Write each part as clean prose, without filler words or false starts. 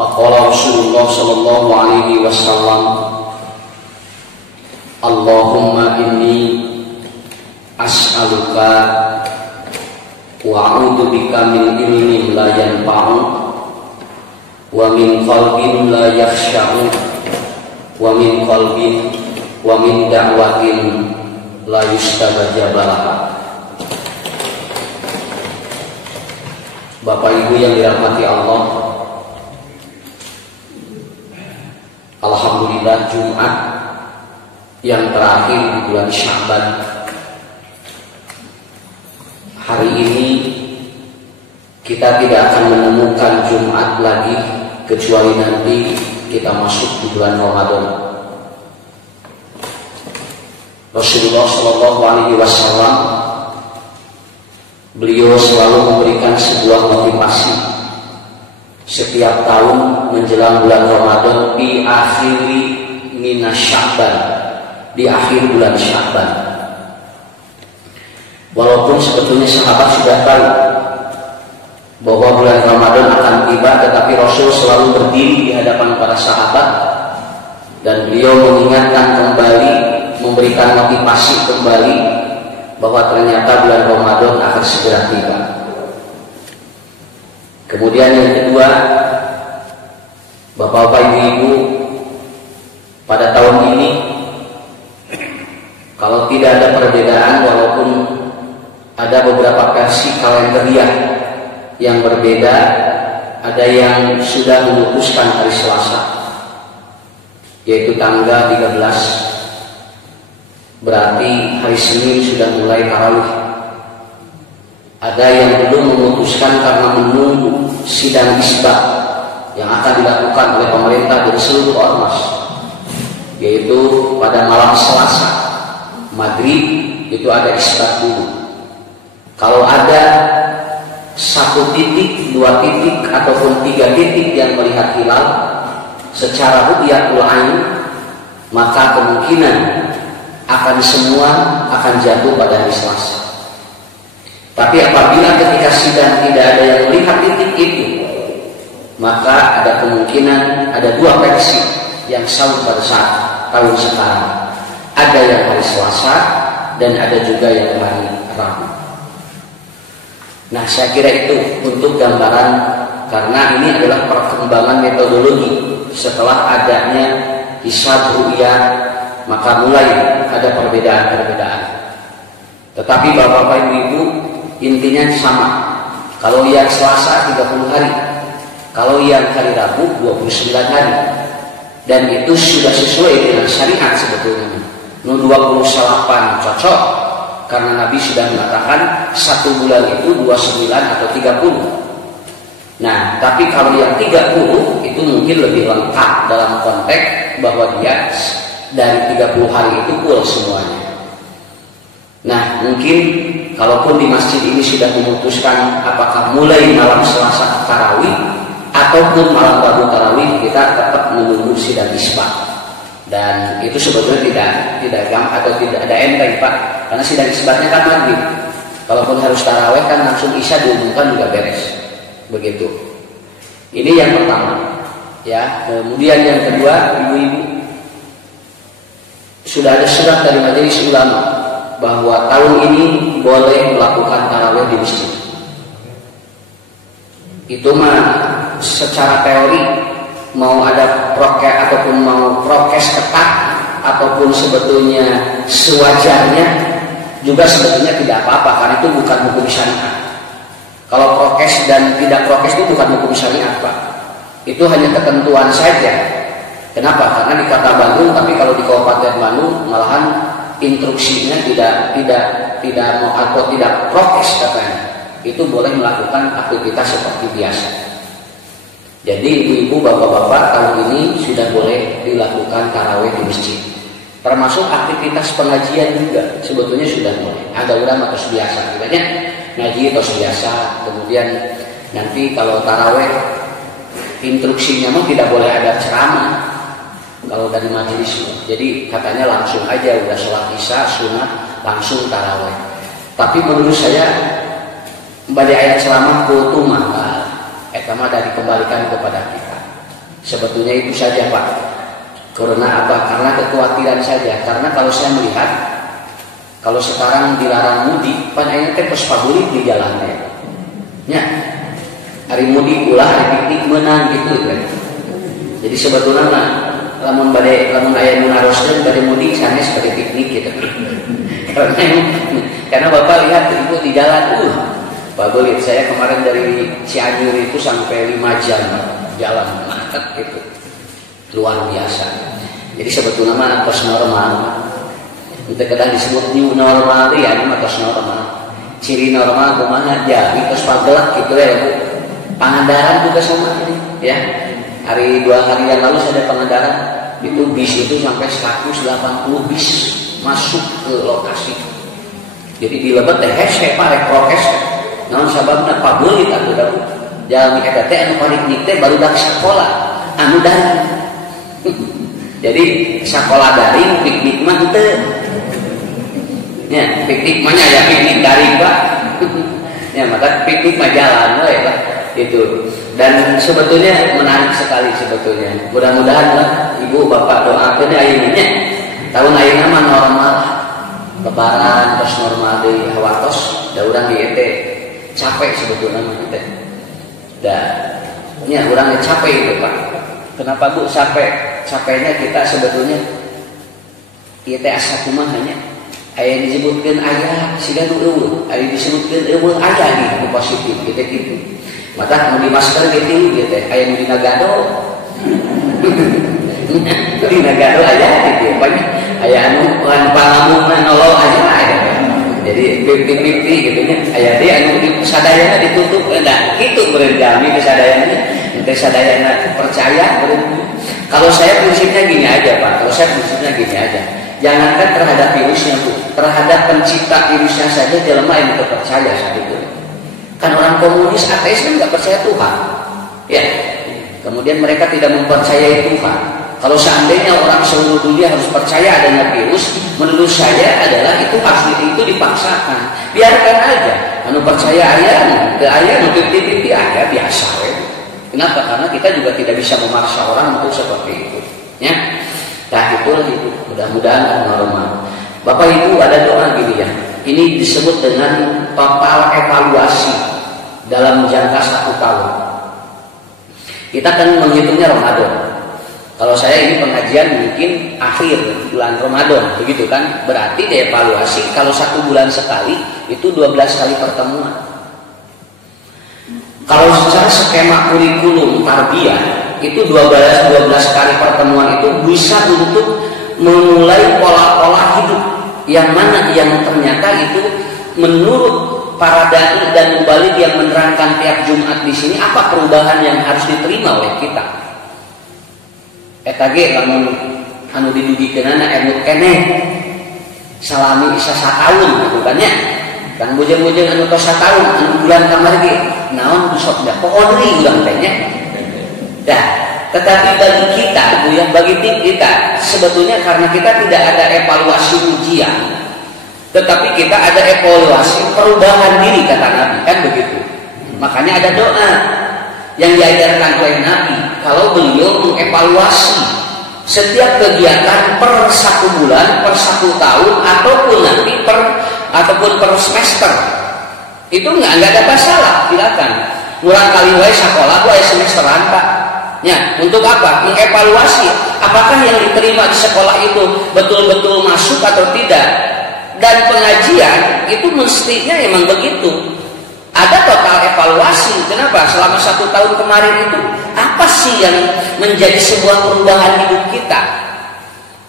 Faqala Rasulullah sallallahu alaihi wasallam, Allahumma inni as'aluka wa a'udzu bika min ilmin la yanfa'u wa min qalbin la yakhsha'u wa min qalbin wa min da'watin la yustajaba laha. Bapak Ibu yang dirahmati Allah, alhamdulillah Jumat yang terakhir di bulan Sya'ban. Hari ini kita tidak akan menemukan Jumat lagi kecuali nanti kita masuk di bulan Ramadan. Rasulullah Shallallahu Alaihi Wasallam, beliau selalu memberikan sebuah motivasi setiap tahun menjelang bulan Ramadan, di akhiri minas Sya'ban, di akhir bulan Sya'ban. Walaupun sebetulnya sahabat sudah tahu bahwa bulan Ramadan akan tiba, tetapi Rasul selalu berdiri di hadapan para sahabat dan beliau mengingatkan kembali, memberikan motivasi kembali bahwa ternyata bulan Ramadan akan segera tiba. Kemudian yang kedua, Bapak-bapak, Ibu-ibu, pada tahun ini kalau tidak ada perbedaan, walaupun ada beberapa versi kalenderiah yang berbeda, ada yang sudah memutuskan hari Selasa, yaitu tanggal 13, berarti hari Senin sudah mulai tarawih. Ada yang belum memutuskan karena menunggu sidang isbat yang akan dilakukan oleh pemerintah dari seluruh ormas, yaitu pada malam Selasa maghrib itu ada isbat dulu. Kalau ada 1 titik, 2 titik, ataupun 3 titik yang melihat hilal secara ru'yatul ain, maka kemungkinan akan semua akan jatuh pada hari Selasa. Tapi apabila ketika sidang tidak ada yang melihat titik itu, maka ada kemungkinan ada 2 versi yang sama pada saat tahun sekarang. Ada yang hari Selasa dan ada juga yang hari Rabu. Nah, saya kira itu untuk gambaran, karena ini adalah perkembangan metodologi setelah adanya hisab ru'yah, maka mulai ada perbedaan-perbedaan. Tetapi Bapak-bapak, Ibu-ibu, intinya sama. Kalau yang Selasa 30 hari, kalau yang hari Rabu 29 hari. Dan itu sudah sesuai dengan syariat sebetulnya. 28 cocok, karena Nabi sudah mengatakan 1 bulan itu 29 atau 30. Nah, tapi kalau yang 30 itu mungkin lebih lengkap dalam konteks bahwa dia dari 30 hari itu full semuanya. Nah, mungkin kalaupun di masjid ini sudah memutuskan apakah mulai malam Selasa tarawih ataupun malam Rabu tarawih, kita tetap menunggu sidang isbat. Dan itu sebetulnya tidak gampang atau tidak ada enteng, Pak, karena sidang isbatnya kan maghrib. Kalaupun harus tarawih kan langsung isya diumumkan juga beres. Begitu. Ini yang pertama. Ya, kemudian yang kedua, Ibu-ibu, sudah ada surat dari Majelis Ulama bahwa tahun ini boleh melakukan tarawih di masjid. Itu mah secara teori, mau ada prokes ataupun mau prokes ketat ataupun sebetulnya sewajarnya juga sebetulnya tidak apa-apa, karena itu bukan hukum syariat. Kalau prokes dan tidak prokes itu bukan hukum syariat, Pak. Itu hanya ketentuan saja. Kenapa? Karena di Kota Bandung, tapi kalau di Kabupaten Bandung malahan instruksinya tidak mau atau tidak prokes katanya. Itu boleh melakukan aktivitas seperti biasa. Jadi ibu-ibu, bapak-bapak, tahun ini sudah boleh dilakukan tarawih di masjid. Termasuk aktivitas pengajian juga sebetulnya sudah mulai. Ada ulama terus biasa, katanya ngaji terus biasa. Kemudian nanti kalau tarawih instruksinya mau tidak boleh ada ceramah kalau dari majelis. Jadi katanya langsung aja udah sholat isya sunat langsung tarawih. Tapi menurut saya pada ayat ceramah kutu mahal, etama dari dikembalikan kepada kita. Sebetulnya itu saja Pak. Karena apa? Karena kekhawatiran saja. Karena kalau saya melihat, kalau sekarang dilarang mudik, pan ayeuna teh pos pabulit di jalannya. Ya, hari mudik ulah hari piknik menang gitu kan. Jadi sebetulnya mah lamun aya nu naroskeun bade mudik sanes bade piknik gitu. Karena Bapak lihat ibu di jalan, pabulit saya kemarin dari Cianjur itu sampai 5 jam jalan macet gitu. Luar biasa. Jadi sebetulnya mah tos normal. Itu kadang disebut new normal ya, ini tos normal. Ciri normal kumaha jadi tos pagelak gitu ya Bu. Pangandaran juga sama ini ya. Hari 2 hari yang lalu saya ada Pangandaran, itu bis itu sampai 180 bis masuk ke lokasi. Jadi di Lebet teh hese parek prokes. Naon sababna pabelit atuh da. Jalmi eta teh anu paniknik teh barudak sakola anu daring. Jadi sakola daring piknik mah teu. Ya, piknik mah ya piknik daring Pak. Ya, maka piknik mah jalan we Pak. Itu. Dan sebetulnya menarik sekali sebetulnya. Mudah-mudahan lah Ibu Bapak doakeun ayeuna nya. Tahun ayeuna mah normal. Lebaran tos normal deui hawatos da urang ieu teh capek sebetulnya mah teh. Da nya urang capek itu Pak. Kenapa Bu capek? Capeknya kita sebetulnya ieu teh asa kumaha nya? Aya disebutkeun aya siga nu eueuh, aya disebutkeun eueuh aya di positif gitu. Mata nu di masker gitu teh aya nu dina gado. Dina gado aya gitu. Banyak aya anu pangamunna nolol aya. Jadi 50-50 gitu nya. Aya deui anu di sadayana ditutup enggak kitu meureun jami ke sadayana. Teh sadayana percaya meureun. Kalau saya prinsipnya gini aja Pak. Kalau saya prinsipnya gini aja. Jangankan terhadap virusnya Bu, terhadap pencipta virusnya saja jelema yang percaya saat itu. Kan orang komunis ateis kan nggak percaya Tuhan, ya. Kemudian mereka tidak mempercayai Tuhan. Kalau seandainya orang seluruh dunia harus percaya adanya virus, menurut saya adalah itu harus itu dipaksakan. Biarkan aja. Anu percaya ayah, ke ayah, anu tipi-tipi ayah biasa. Ya. Kenapa? Karena kita juga tidak bisa memaksa orang untuk seperti itu. Ya. Nah itulah itu. Mudah-mudahan normal. Bapak Ibu ada doa gini ya. Ini disebut dengan total evaluasi dalam jangka 1 tahun. Kita kan menghitungnya Ramadan. Kalau saya ini pengajian mungkin akhir bulan Ramadan, begitu kan? Berarti dievaluasi kalau 1 bulan sekali itu 12 kali pertemuan. Kalau secara skema kurikulum tarbiyah itu 12 kali pertemuan itu bisa untuk memulai pola-pola hidup yang mana yang ternyata itu menurut para dai dan mubalik yang menerangkan tiap Jumat di sini apa perubahan yang harus diterima oleh kita. Eta ge lamun anu didugikeunana anu keneh salami isa sataun gitu kan nya. Kan bujang-bujang anu tos sataun anu bulan kamari ge naon sok da pohon deui urang teh nya. Dah, tetapi bagi kita, bagi tim kita, sebetulnya karena kita tidak ada evaluasi ujian, tetapi kita ada evaluasi perubahan diri kata Nabi, kan begitu. Makanya ada doa yang diajarkan oleh Nabi, kalau beliau mengevaluasi setiap kegiatan per 1 bulan, per 1 tahun, ataupun nanti per semester, itu nggak ada masalah, silakan. Mulai kali wae sekolah, wae semesteran Pak. Ya, untuk apa? Mengevaluasi apakah yang diterima di sekolah itu betul-betul masuk atau tidak. Dan pengajian itu mestinya emang begitu. Ada total evaluasi. Kenapa? Selama 1 tahun kemarin itu apa sih yang menjadi sebuah perubahan hidup kita?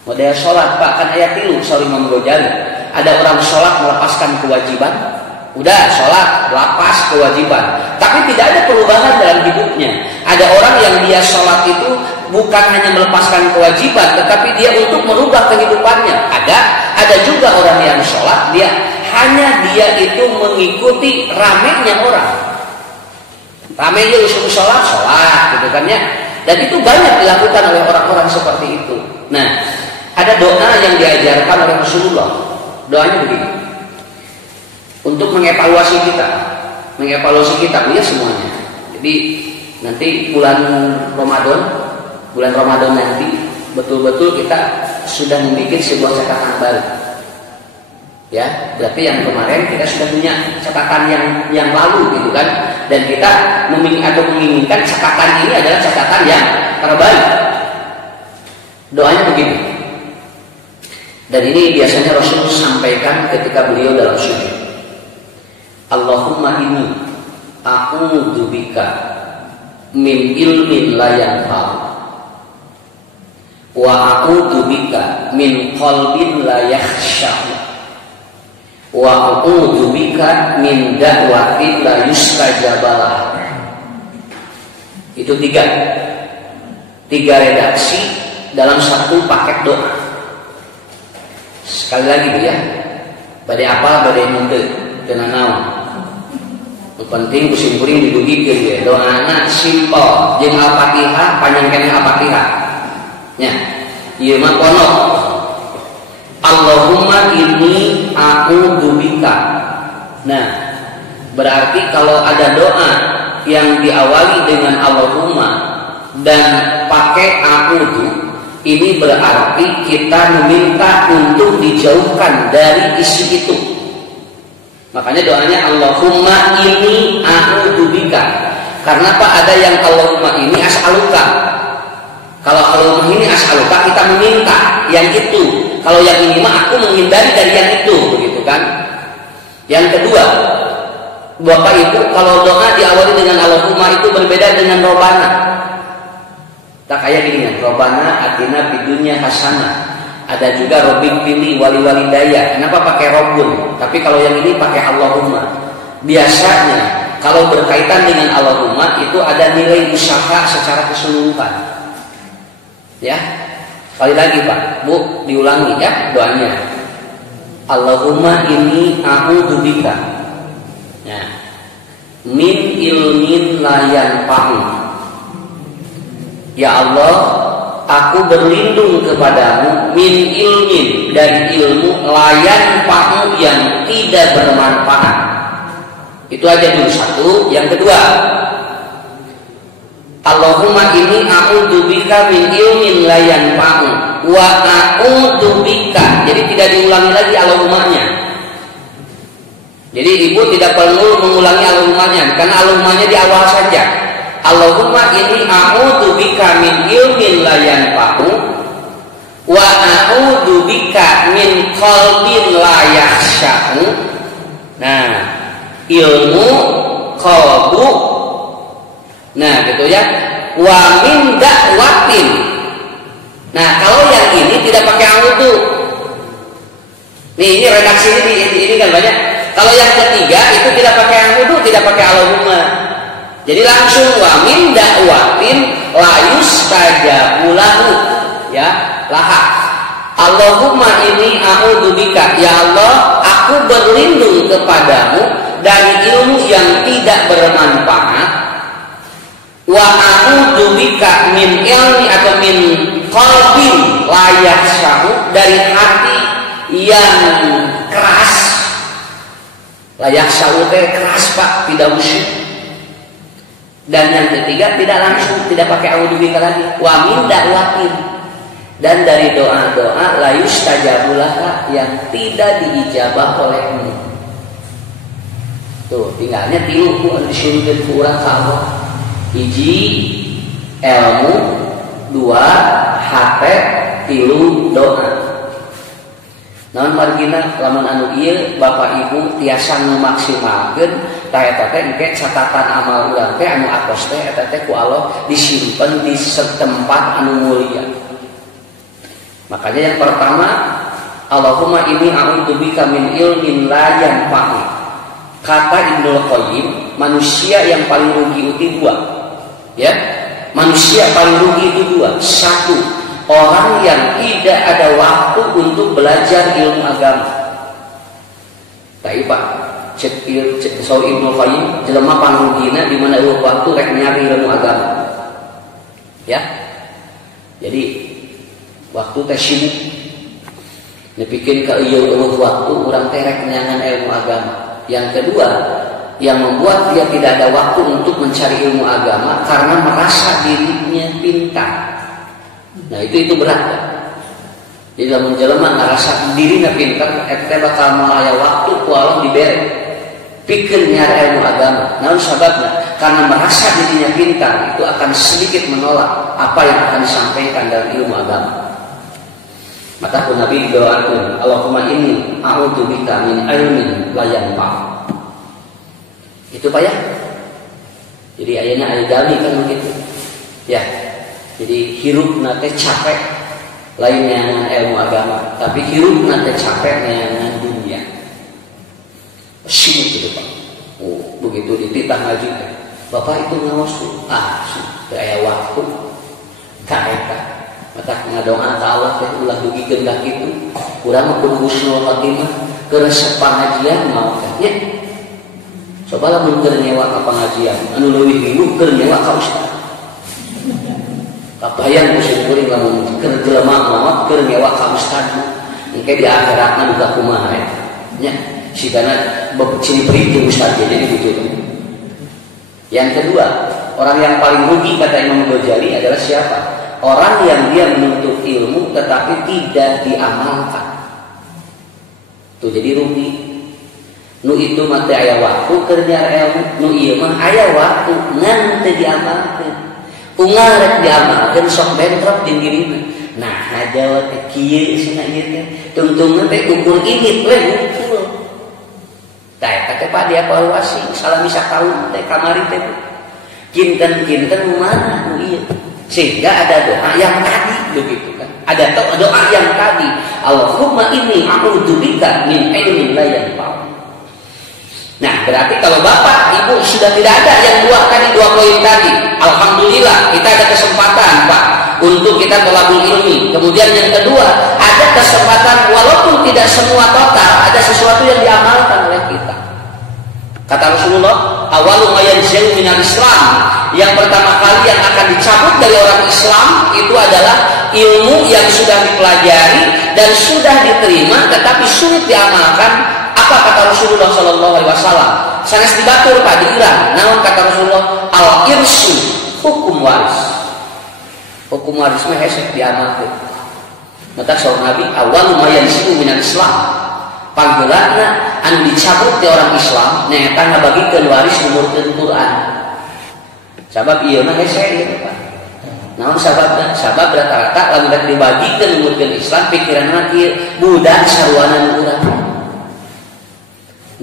Model sholat Pak, kan ayat 3 sorry Imam Ghazali. Ada orang sholat melepaskan kewajiban. Udah sholat, lepas kewajiban. Tapi tidak ada perubahan dalam hidupnya. Ada orang yang dia sholat itu bukan hanya melepaskan kewajiban, tetapi dia untuk merubah kehidupannya. Ada juga orang yang sholat, dia itu mengikuti ramenya orang. Ramenya usul sholat gitu kan ya. Dan itu banyak dilakukan oleh orang-orang seperti itu. Nah, ada doa yang diajarkan oleh Rasulullah. Doanya begini. Untuk mengevaluasi kita punya semuanya. Jadi nanti bulan Ramadan bulan Ramadan nanti betul-betul kita sudah membuat sebuah catatan baru. Ya, berarti yang kemarin kita sudah punya catatan yang lalu gitu kan, dan kita menginginkan catatan ini adalah catatan yang terbaik. Doanya begini. Dan ini biasanya Rasul sampaikan ketika beliau dalam sujud. Allahumma inni a'udzubika min ilmin la yanfa'u wa a'udzubika min qalbin la yakhsha' wa a'udzubika min da'watin la yustajabalah. Itu tiga redaksi dalam satu paket doa. Sekali lagi ya, badai apa badai munte kena naon. Yang penting kusim kuring didugikeun ge. Doana simpel jeung Al-Fatihah panjang kene Al-Fatihah. Nya, ieu mah ponok. Allahumma inni a'udzubika. Nah, berarti kalau ada doa yang diawali dengan Allahumma dan pakai a'udzu, ini berarti kita meminta untuk dijauhkan dari isi itu. Makanya doanya Allahumma inni a'udzubika. Karena apa? Ada yang Allahumma ini as'aluka. Kalau Allahumma ini as'aluka, kita meminta yang itu. Kalau yang ini mah aku menghindari dari yang itu, begitu kan? Yang kedua, Bapak Ibu, kalau doa diawali dengan Allahumma itu berbeda dengan Robbana. Tak kayak gini ya, Robbana atina bidunya hasanah. Ada juga Robbing pilih wali daya. Kenapa pakai Robbun? Tapi kalau yang ini pakai Allahumma. Biasanya kalau berkaitan dengan Allahumma itu ada nilai usaha secara keseluruhan. Ya, sekali lagi Pak, Bu, diulangi ya doanya. Allahumma inni a'udzubika ya, min ilmin la yanfa'u. Ya Allah, aku berlindung kepadamu min ilmin, dari ilmu la yanfa'u, yang tidak bermanfaat. Itu aja dulu satu. Yang kedua, Allahumma inni a'udzubika min ilmin la yanfa'u wa a'udzubika. Jadi tidak diulangi lagi Allahumma-nya. Jadi ibu tidak perlu mengulangi Allahumma-nya, karena Allahumma-nya di awal saja. Allahumma inni a'udzubika min ilmin la yanfa'u wa a'udzubika min qalbin la yakhsha'u. Nah, ilmu, qalbu. Nah, gitu ya. Wa min da'watin. Nah, kalau yang ini tidak pakai a'udzu. Nih, ini redaksi ini kan banyak. Kalau yang ketiga itu tidak pakai a'udzu, tidak pakai Allahumma. Jadi langsung wa min da'watin la yustajabu lahu. Ya, laha. Allahumma inni a'udzubika. Ya Allah, aku berlindung kepadamu dari ilmu yang tidak bermanfaat. Wa a'udzubika min ilmi atau min qalbin la yakhshahu, dari hati yang keras. La yakhshahu teh keras Pak, tidak khusyuk. Dan yang ketiga tidak langsung, tidak pakai a'udzubika lagi. Wa min da'watin, dan dari doa-doa la yustajabu laha, yang tidak diijabah olehmu. Tuh, tinggalnya tilu ku disuruhkeun ku urang ka Allah. Hiji ilmu, dua hate, tilu doa. Namun margina lamun anu ieu Bapak Ibu tiasa ngemaksimalkeun tah eta teh engke catatan amal urang teh anu atos teh eta teh ku Allah disimpen di setempat anu mulia. Makanya yang pertama, Allahumma inni a'udzubika min ilmin la yanfa'u. Kata Ibnu Qayyim, manusia yang paling rugi itu dua. Ya, manusia paling rugi itu dua. Satu, orang yang tidak ada waktu untuk belajar ilmu agama. Tapi Pak, cek Ibnu Qayyim, jelema pangrugina di mana waktu rek nyari ilmu agama. Ya, jadi waktu teh sibuk, nepikeun ka ieu waktu urang teh rek nyangan ilmu agama. Yang kedua, yang membuat dia tidak ada waktu untuk mencari ilmu agama karena merasa dirinya pintar. Nah itu berat kan? Jadi lamun jelema ngarasa dirina pintar, eta bakal malaya waktu ku Allah dibere. Pikeun nyari ilmu agama. Namun sababna karena merasa dirinya pintar itu akan sedikit menolak apa yang akan disampaikan dalam ilmu agama. Maka pun Nabi doakan, Allahumma inni a'udzubika min ilmin la yanfa'. Itu Pak ya. Jadi ayatnya ayat dami kan begitu. Ya. Jadi hirup nate capek lainnya dengan ilmu agama, tapi hirup nate capek dengan dunia. Sibuk gitu Pak. Oh, begitu dititah ngaji. Bapak itu ngawas tuh. Kayak waktu. Kaeta. Maka ngadoa ka Allah teh ulah dugikeun ka kitu. Urang mah kudu husnul khatimah keresep pengajian mau nya. Coba lamun keur nyewa ka pengajian, anu leuwih minggu keur nyewa ka ustaz. Kabayang musim kuring lamun keur jelema maot keur nyewa ka ustaz. Engke di akhiratna buka kumaha nya. Sigana cini perintah ustaz jadi begitu. Yang kedua, orang yang paling rugi kata Imam Ghazali adalah siapa? Orang yang dia menuntut ilmu tetapi tidak diamalkan. Tuh jadi rugi. Nu itu mah teh aya waktu kerja ilmu, nu ieu mah aya waktu ngan teu diamalkeun. Unggal rek diamalkeun sok bentrok jeung dirina. Nah, hajawa teh kieu cenah ieu teh. Tungtungna teh ukur ini we ngumpul. Tah eta teh Pak dievaluasi salami sakaun teh kamari teh. Kinten-kinten mana nu ieu. Sehingga ada doa yang tadi begitu kan. Ada doa yang tadi, Allahumma inni a'udzubika min ilmin la yanfa'. Nah, berarti kalau Bapak, Ibu sudah tidak ada yang dua poin tadi. Alhamdulillah, kita ada kesempatan, Pak, untuk kita tolabul ilmi. Kemudian yang kedua, ada kesempatan walaupun tidak semua total, ada sesuatu yang diamalkan oleh kita. Kata Rasulullah, awalu ma yanzi'u minal Islam. Yang pertama kali yang akan dicabut dari orang Islam itu adalah ilmu yang sudah dipelajari dan sudah diterima tetapi sulit diamalkan. Apa kata Rasulullah Shallallahu Alaihi Wasallam? Sanes dibatur Pak diirang. Namun kata Rasulullah, al irsu hukum waris. Hukum waris mah hesek diamalkan. Maka seorang Nabi awal lumayan siu minal Islam. Panggilanna anu dicabut di orang Islam nyaeta ngabagikeun waris numurkeun Quran. Sabab ieu mah hese ieu Pak. Naon sababna? Sabab rata-rata lamun rek dibagikeun numurkeun Islam pikiranna kieu budak sarwana nu urang.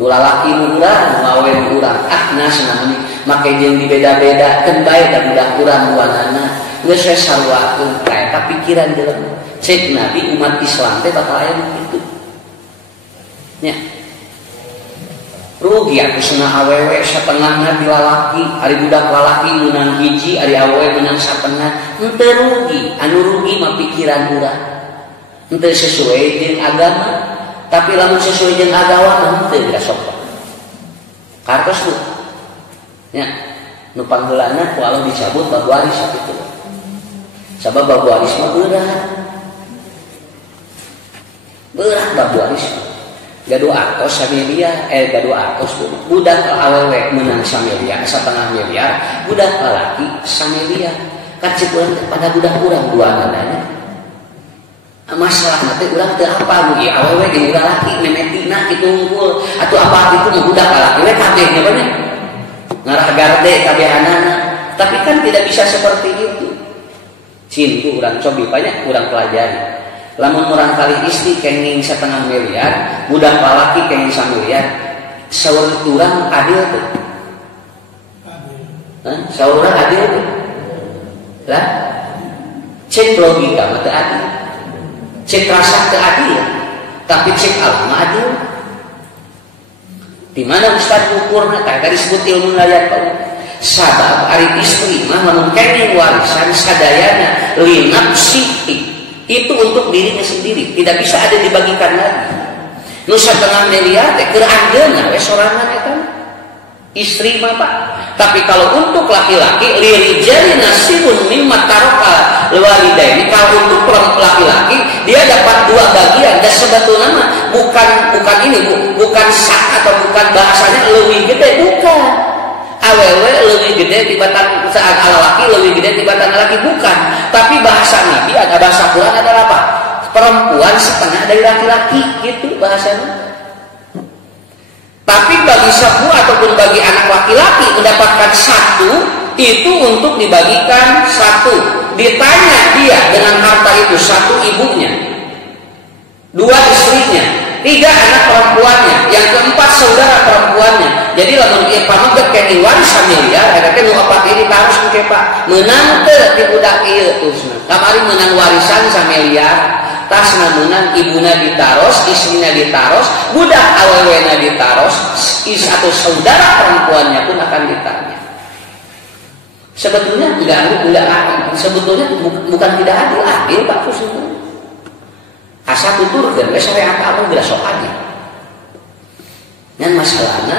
Nu lalaki nu urang, nu awewe nu urang. Nah sanamani make jeung dibeda-bedakeun bae da budak urang duanana. Geus we sarwakeun eta pikiran jelema. Cek Nabi umat Islam teh bakal aya kitu. Ya. Rugi aku senang awewe setengahna di lalaki, ari budak lalaki menang hiji, ari awewe menang setengah. Henteu rugi, anu rugi mah pikiran urang. Henteu sesuai jeung agama, tapi lamun sesuai jeung agama mah henteu da sok. Kartos tuh. Ya. Nu pangheulana ku Allah dicabut bab waris sakitu. Sabab bab waris mah berat. Berat bab waris. Gadu atos samelia, gadu atos budak awewe menang samelia, setengah miliar, budak laki samelia. Kan cikuran pada budak urang dua nadanya. Masalah nanti urang teu apa mugi awewe jeung budak laki memetina kitu unggul atuh apa itu budak laki we kabeh nya bener. Ngarah garde kabehanana. Tapi kan tidak bisa seperti itu. Cintu urang cobi banyak urang pelajari. Lamun orang kali istri kenging setengah miliar, budak lalaki kenging 1 miliar, saur urang adil tuh. Saur urang adil tuh. Lah, cek logika mah teu adil. Cek rasa teu adil, tapi cek alma adil. Di mana Ustaz ukurna tadi disebut ilmu layat Pak. Sabab ari istri mah lamun kenging warisan sadayana li nafsihi. Itu untuk dirinya sendiri, tidak bisa ada dibagikan lagi. Nu setengah miliar teh keur anjeunna we sorangan eta istri mah Pak. Tapi kalau untuk laki-laki lirijali nasibun mimma taraka walidaini, kalau untuk laki-laki dia dapat 2 bagian dan sebetulnya mah bukan ini bukan sak atau bukan bahasanya leuwih gede bukan. awewe lebih gede tibatan saat laki lebih gede tibatan laki, bukan. Tapi bahasa Nabi ada, bahasa Quran adalah apa? Perempuan setengah dari laki-laki, gitu bahasanya. Tapi bagi sepupu ataupun bagi anak laki-laki mendapatkan satu itu untuk dibagikan satu. Ditanya dia dengan harta itu, satu ibunya, dua istrinya, tiga anak perempuannya, yang keempat saudara perempuannya. Jadi lamun ieu pamaget ke warisan miliar, ada ke nu opat ini harus ke Pak menang teu di budak ieu terusna. Kamari menang warisan samiliar, tasna menang ibuna ditaros, istrinya ditaros, budak awewena ditaros, atau saudara perempuannya pun akan ditanya. Sebetulnya enggak sebetulnya bukan tidak adil Pak Kusuma. Asa tuturkeun we syariat Allah geus sok adil. Ngan masalahna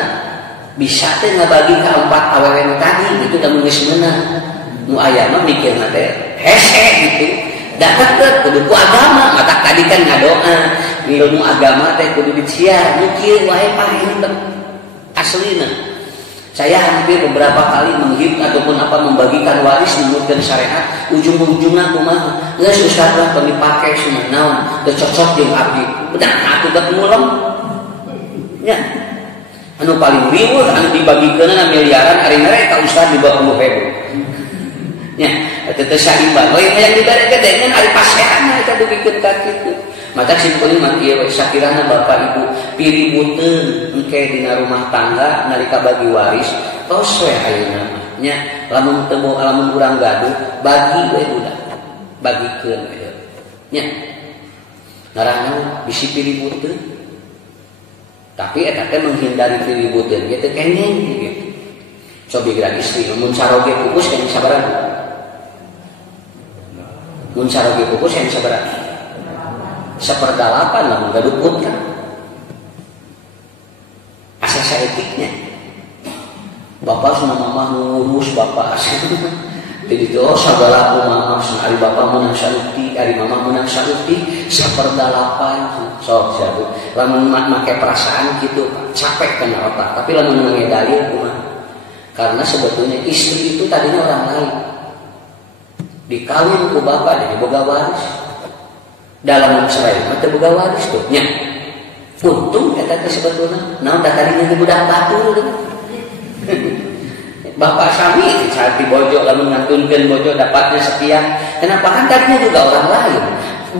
bisa teh ngabagi ka 4 awewe tadi itu da geus meunang. Nu aya mah mikirna teh hese gitu. Da deket kudu ku agama, mata tadi kan ngadoa, ilmu agama teh kudu diciar, mikir wae paling aslina. Saya hampir beberapa kali menghib ataupun membagikan waris menurut syariat, ujung-ujungnya kumaha geus ustaz lah kami pakai semua naon teu cocok jeung abdi. Bedah atuh teh mulem. Nya. Anu paling riweuh anu dibagikeunna miliaran ari mere ka ustaz di 20.000. Nya, eta teh saimbang. We yang dibere gede ngan ari pasean eta dibikeun ka kitu. Mata simpulin mah ieu sakirana bapak ibu piributeun engke dina rumah tangga nalika bagi waris tos we ayeuna nya lamun teu lamun urang gaduh bagi we budak bagikeun we nya ngaranna bisi piributeun tapi eta teh menghindari piributeun ge teu kenging gitu cobi gerak istri mun saroge pupus kan sabaraha mun saroge pupus kan sabaraha 1/8 lah menggadukut kan asas etiknya bapak sama mama ngurus bapak jadi itu segala mama hari bapak menang saluti hari mama menang saluti 1/8 sok satu lamun make perasaan gitu capek kena otak tapi lamun menangnya dalil kumaha karena sebetulnya istri itu tadinya orang lain dikawin ku bapak jadi boga waris dalam cerai mah teu boga waris tuh nya untung eta teh sebetulna naon da tadinya di budak batur bapak sami saat di bojo lamun ngantunkeun bojo dapatnya sekian kenapa kan tadinya juga orang lain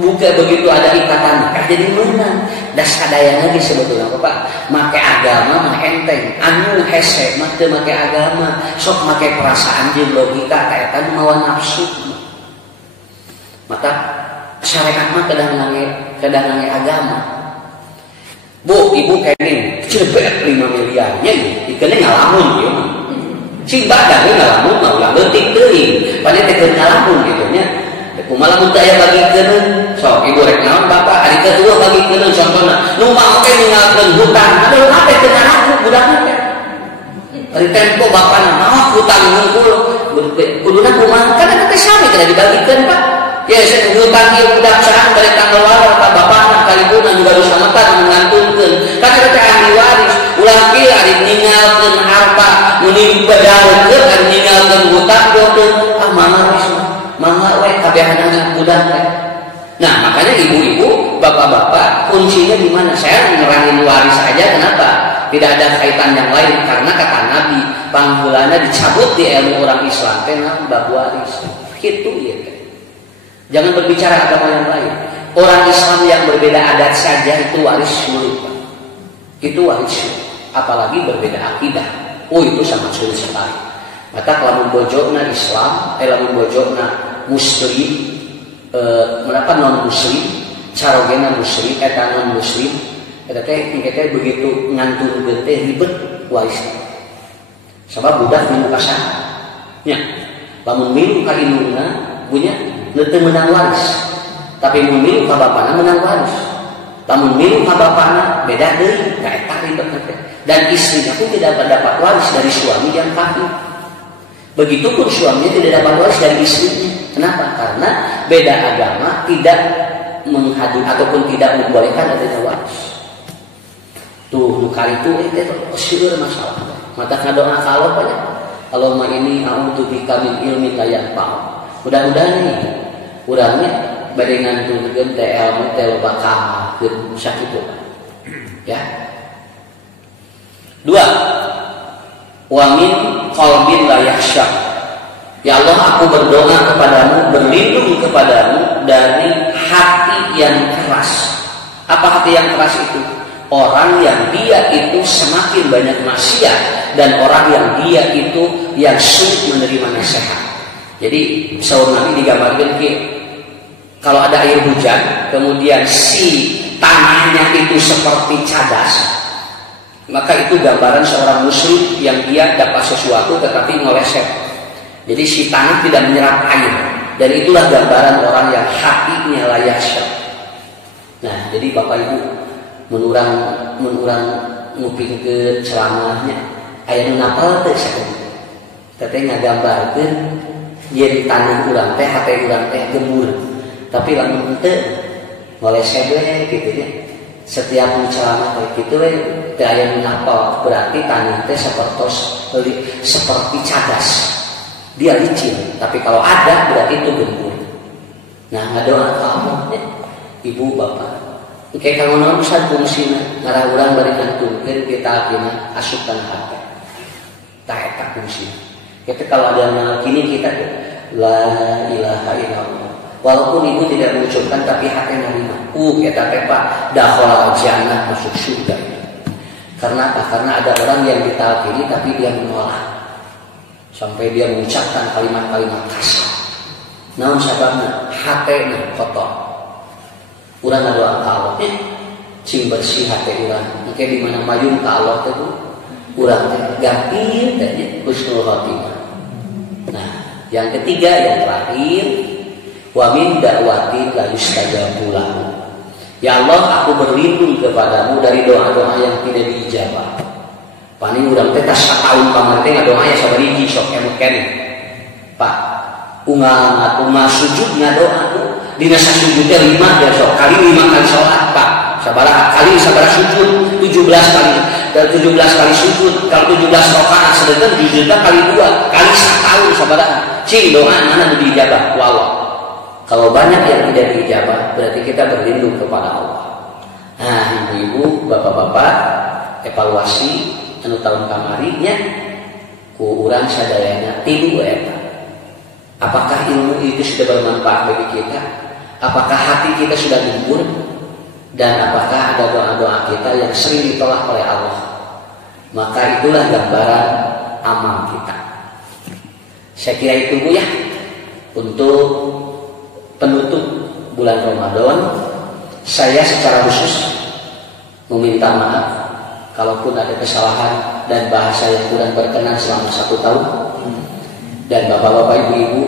bukan begitu ada ikatan nikah jadi menang da sadayana ge sebetulna bapak make agama mah enteng anu hese mah teu make agama sok make perasaan jeung logika ka eta mawa nafsu mata syariat mah kadang nange agama. Bu, ibu kene cepet 5 miliarnya ikene ngalamun ieu mah. Si badak ngalamun mah ulah leutik teuing, pade teh keur ngalamun kitu nya. Kumaha mun teu aya bagikeun, sok ibu rek naon bapak ari kedua bagikeun contohna. Nu mah oke ninggalkeun hutang, aduh apa teu ngaraku budakna teh. Ari tempo bapana mah hutang ngungkul, kuduna kumaha kan eta teh sami kada dibagikeun Pak. Ya saya hutang ieu budak sareng bari tanggal walau ka bapana kalibuna juga dosa mata mengantunkeun kan eta teh ahli waris ulah kieu ari ninggalkeun harta nu dibadarekeun ari ninggalkeun hutang doteun mama wis mama we kabehanana budak teh. Nah makanya ibu-ibu bapak-bapak kuncinya di mana saya ngerangin waris aja kenapa tidak ada kaitan yang lain karena kata Nabi pangheulana dicabut di ilmu orang Islam teh bab waris kitu ieu teh. Jangan berbicara agama yang lain. Orang Islam yang berbeda adat saja itu waris sulit, Pak. Itu waris sulit. Apalagi berbeda akidah. Oh itu sangat sulit sekali. Maka kalau membojokna Islam, lamun bojokna Muslim, menapa non Muslim, carogena Muslim, eta non Muslim, eta teh begitu ngantunkeun teh ribet warisna. Sabab budak nu kasar. Nya, lamun milu ka indungna punya teu menang waris tapi mun milu ka bapana menang waris lamun milu ka bapana beda deui ka eta ribet teh dan istrinya pun tidak mendapat waris dari suami yang kafir begitupun suaminya tidak dapat waris dari istrinya kenapa karena beda agama tidak menghadir ataupun tidak membolehkan adanya waris tuh nu kali itu itu seueur masalah mata ngadoa kalau banyak Allahumma inni a'udzubika min ilmin la yanfa'. Mudah-mudahan nih urangnya bade ngantunkeun teh ilmu teh loba kahakeun sakitu. Ya. 2. Wa min qalbin la yakhsha. Ya Allah, aku berdoa kepadamu, berlindung kepadamu dari hati yang keras. Apa hati yang keras itu? Orang yang dia itu semakin banyak maksiat dan orang yang dia itu yang sulit menerima nasihat. Jadi saur Nabi digambarkan kalau ada air hujan, kemudian si tanahnya itu seperti cadas, maka itu gambaran seorang muslim yang dia dapat sesuatu tetapi ngoleset. Jadi si tanah tidak menyerap air, dan itulah gambaran orang yang hatinya layak syar. Nah, jadi Bapak Ibu menurang nguping ke ceramahnya aya nu napal teh sakitu. Teteh ngagambarkeun yen tanah urang teh hate urang teh gembur. Tapi lamun teu ngoleset we kitu nya. Setiap ceramah kayak gitu we teh aya nu napal, berarti tanah teh seperti cadas. Dia licin, tapi kalau ada berarti itu gembur. Nah, ngadoa ka Allah, Ibu Bapak. Oke, kalau naon pisan fungsina ngarah urang bari kantungkeun kita akhirnya asup kana hate. Tah eta fungsina. Kita kalau ada kini kita la ilaha illallah. Walaupun ibu tidak mengucapkan tapi hati nerima. Kita Pak dakhala jannah, masuk surga. Karena apa? Karena ada orang yang ditalkini tapi dia menolak. Sampai dia mengucapkan kalimat-kalimat kasar. Namun sababna hatena kotor. Urang ngadoa ka Allah, cing bersih hati urang. Engke di mana mayung ka Allah teh urang teh gampil teh husnul khotimah. Nah, yang ketiga yang terakhir, wa min da'watin la yustajabu lahu. Ya Allah, aku berlindung kepadamu dari doa-doa yang tidak diijabah. Paling urang teh tas sataun paman teh ngadoa aya sabariji sok emut keneh. Pak, ungal sujud ngadoa dina sujud teh 5 ya sok kali 5 kali salat, Pak. Sabaraha kali sabaraha sujud 17 kali dan 17 kali sujud. Kalau 17 rakaat sedangkan sujudna kali 2 kali sataun sabaraha. Cing doa mana nu diijabah ku Allah. Kalau banyak yang tidak diijabah berarti kita berlindung kepada Allah. Nah, ibu-ibu, bapak-bapak, evaluasi anu tahun kamari nya ku urang sadayana tilu eta. Apakah ilmu itu sudah bermanfaat bagi kita? Apakah hati kita sudah gembur? Dan apakah ada doa-doa kita yang sering ditolak oleh Allah? Maka itulah gambaran amal kita. Saya kira itu Bu ya, untuk penutup bulan Ramadan. Saya secara khusus meminta maaf kalaupun ada kesalahan dan bahasa yang kurang berkenan selama 1 tahun. Dan bapak-bapak, ibu-ibu,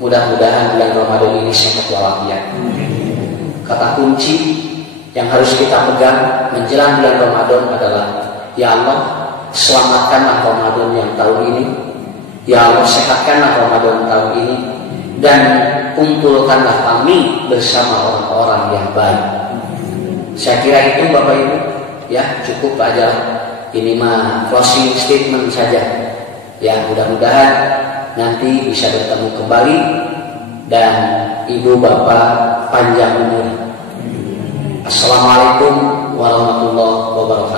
mudah-mudahan bulan Ramadan ini sehat walafiat. Kata kunci yang harus kita pegang menjelang bulan Ramadan adalah, ya Allah, selamatkanlah Ramadan yang tahun ini. Ya Allah, sehatkanlah Ramadan tahun ini. Dan kumpulkanlah kami bersama orang-orang yang baik. Saya kira itu Bapak Ibu. Ya, cukup aja. Ini mah closing statement saja. Ya, mudah-mudahan nanti bisa bertemu kembali dan Ibu Bapak panjang umur. Assalamualaikum warahmatullahi wabarakatuh.